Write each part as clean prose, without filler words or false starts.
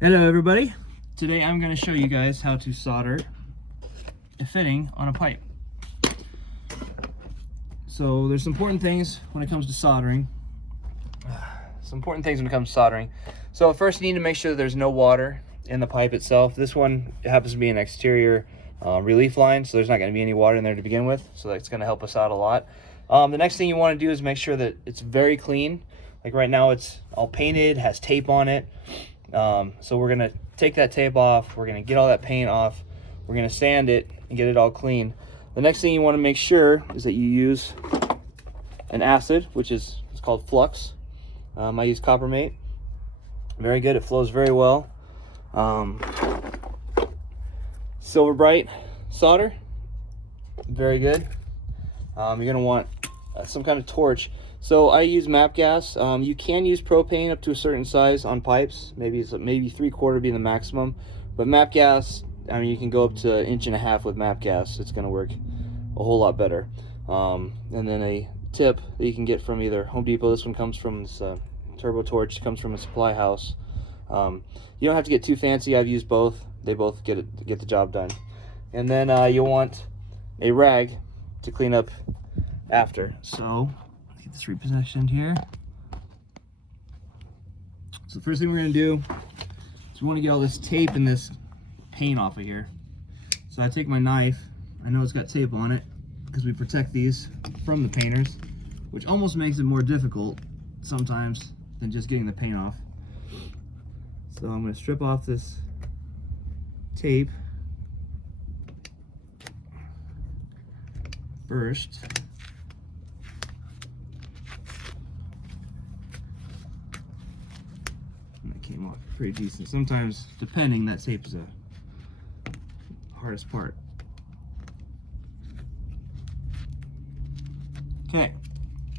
Hello everybody. Today I'm going to show you guys how to solder a fitting on a pipe. So there's some important things when it comes to soldering. So first you need to make sure there's no water in the pipe itself. This one happens to be an exterior relief line, so there's not going to be any water in there to begin with, so that's going to help us out a lot. The next thing you want to do is make sure that it's very clean. Like right now it's all painted, has tape on it. So we're gonna take that tape off, we're gonna get all that paint off, we're gonna sand it and get it all clean. The next thing you want to make sure is that you use an acid, which is it's called Flux. I use Coppermate. Very good, it flows very well. Silver Bright solder, very good. You're gonna want some kind of torch. So I use MAP gas. You can use propane up to a certain size on pipes. Maybe 3/4 being the maximum. But MAP gas, I mean, you can go up to 1.5 inches with MAP gas. It's going to work a whole lot better. And then a tip that you can get from either Home Depot. This one comes from this Turbo Torch. It comes from a supply house. You don't have to get too fancy. I've used both. They both get the job done. And then you'll want a rag to clean up after. So get this repositioned here. So the first thing we're going to do is we want to get all this tape and this paint off of here. So I take my knife. I know it's got tape on it because we protect these from the painters, which almost makes it more difficult sometimes than just getting the paint off. So I'm going to strip off this tape first. Came off pretty decent. Sometimes, depending, that tape is the hardest part. Okay,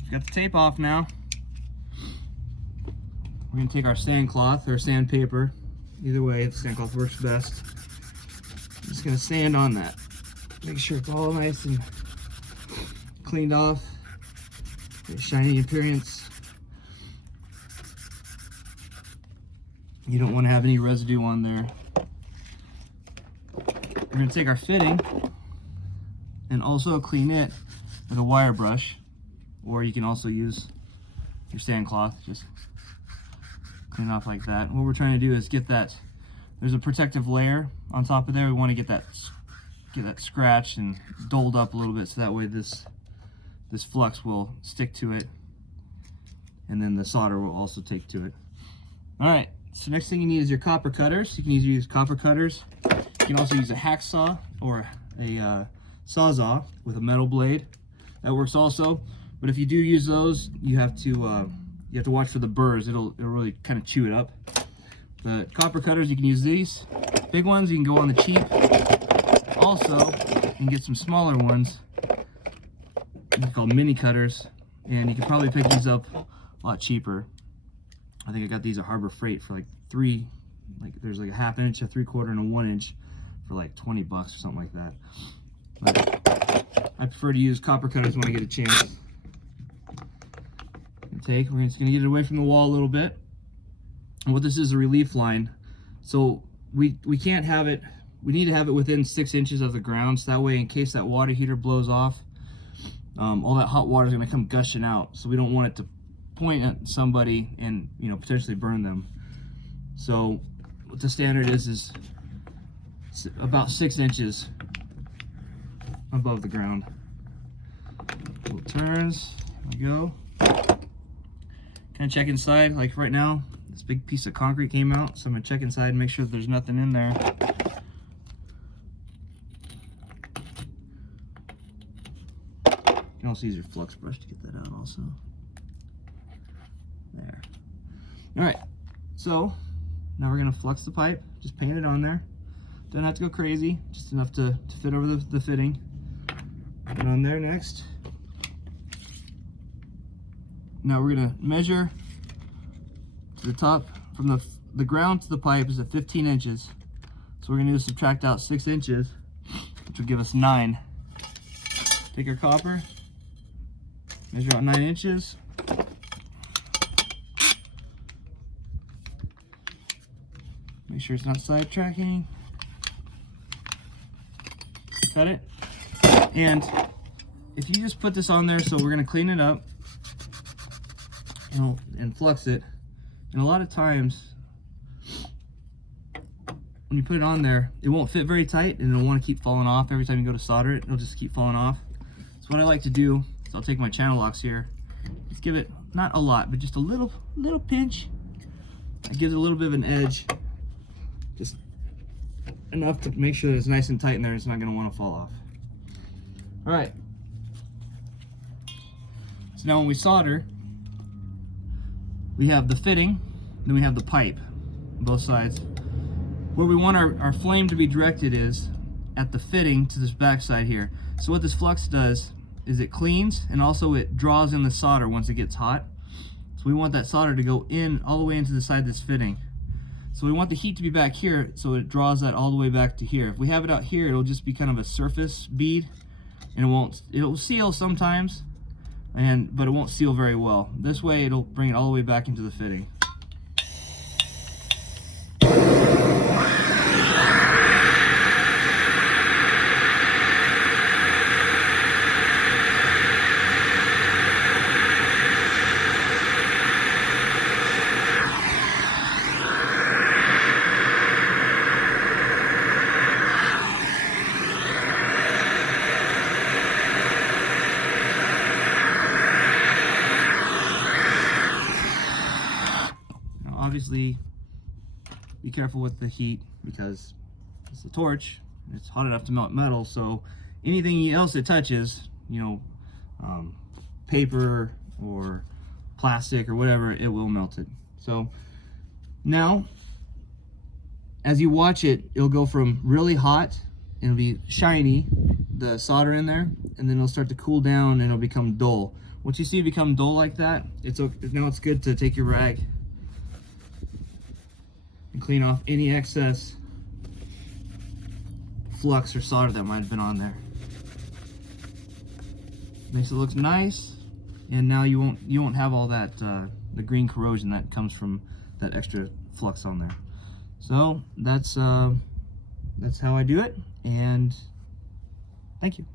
got the tape off now. We're gonna take our sandcloth or sandpaper. Either way, the sandcloth works best. I'm just gonna sand on that. Make sure it's all nice and cleaned off. Get a shiny appearance. You don't want to have any residue on there. We're going to take our fitting and also clean it with a wire brush, or you can also use your sandcloth. Just clean off like that. What we're trying to do is get that, there's a protective layer on top of there. We want to get that scratched and doled up a little bit, so that way this flux will stick to it, and then the solder will also take to it. All right. So next thing you need is your copper cutters. You can either use copper cutters. You can also use a hacksaw or a sawzall with a metal blade. That works also. But if you do use those, you have to watch for the burrs. It'll really kind of chew it up. The copper cutters, you can use these. Big ones, you can go on the cheap. Also, you can get some smaller ones. They're called mini cutters, and you can probably pick these up a lot cheaper. I think I got these at Harbor Freight for like there's like a 1/2 inch, a 3/4, and a 1 inch for like 20 bucks or something like that. But I prefer to use copper cutters when I get a chance. We're just gonna get it away from the wall a little bit. And what this is a relief line. So we can't have it, we need to have it within 6 inches of the ground, so that way in case that water heater blows off, all that hot water is gonna come gushing out. So we don't want it to point at somebody and potentially burn them. So what the standard is about 6 inches above the ground. Little turns, there we go. Kind of check inside. Like right now, this big piece of concrete came out, so I'm gonna check inside and make sure that there's nothing in there. You can also use your flux brush to get that out also. There. All right, so now we're gonna flux the pipe. Just paint it on there. Don't have to go crazy, just enough to fit over the fitting. Put it on there next. Now we're gonna measure to the top, from the ground to the pipe is at 15 inches. So we're gonna do subtract out 6 inches, which will give us 9. Take our copper, measure out 9 inches. Make sure it's not sidetracking. Cut it. And if you just put this on there, so we're gonna clean it up, and flux it. And a lot of times, when you put it on there, it won't fit very tight, and it'll want to keep falling off every time you go to solder it. It'll just keep falling off. So what I like to do is I'll take my channel locks here, just give it not a lot, but just a little pinch. It gives it a little bit of an edge, just enough to make sure that it's nice and tight in there. It's not going to want to fall off. All right. So now when we solder, we have the fitting, then we have the pipe, both sides. Where we want our flame to be directed is at the fitting to this back side here. So what this flux does is it cleans, and also it draws in the solder once it gets hot. So we want that solder to go in all the way into the side of this fitting. So we want the heat to be back here, so it draws that all the way back to here. If we have it out here, it'll just be kind of a surface bead, and it'll seal sometimes, but it won't seal very well. This way it'll bring it all the way back into the fitting. Obviously, be careful with the heat because it's a torch. It's hot enough to melt metal, so anything else it touches, paper or plastic or whatever, it will melt it. So now, as you watch it, it'll go from really hot, it'll be shiny, the solder in there, and then it'll start to cool down and it'll become dull. Once you see it become dull like that, now it's good to take your rag and clean off any excess flux or solder that might have been on there. Makes it look nice, and now you won't have all that the green corrosion that comes from that extra flux on there. So that's how I do it, and thank you.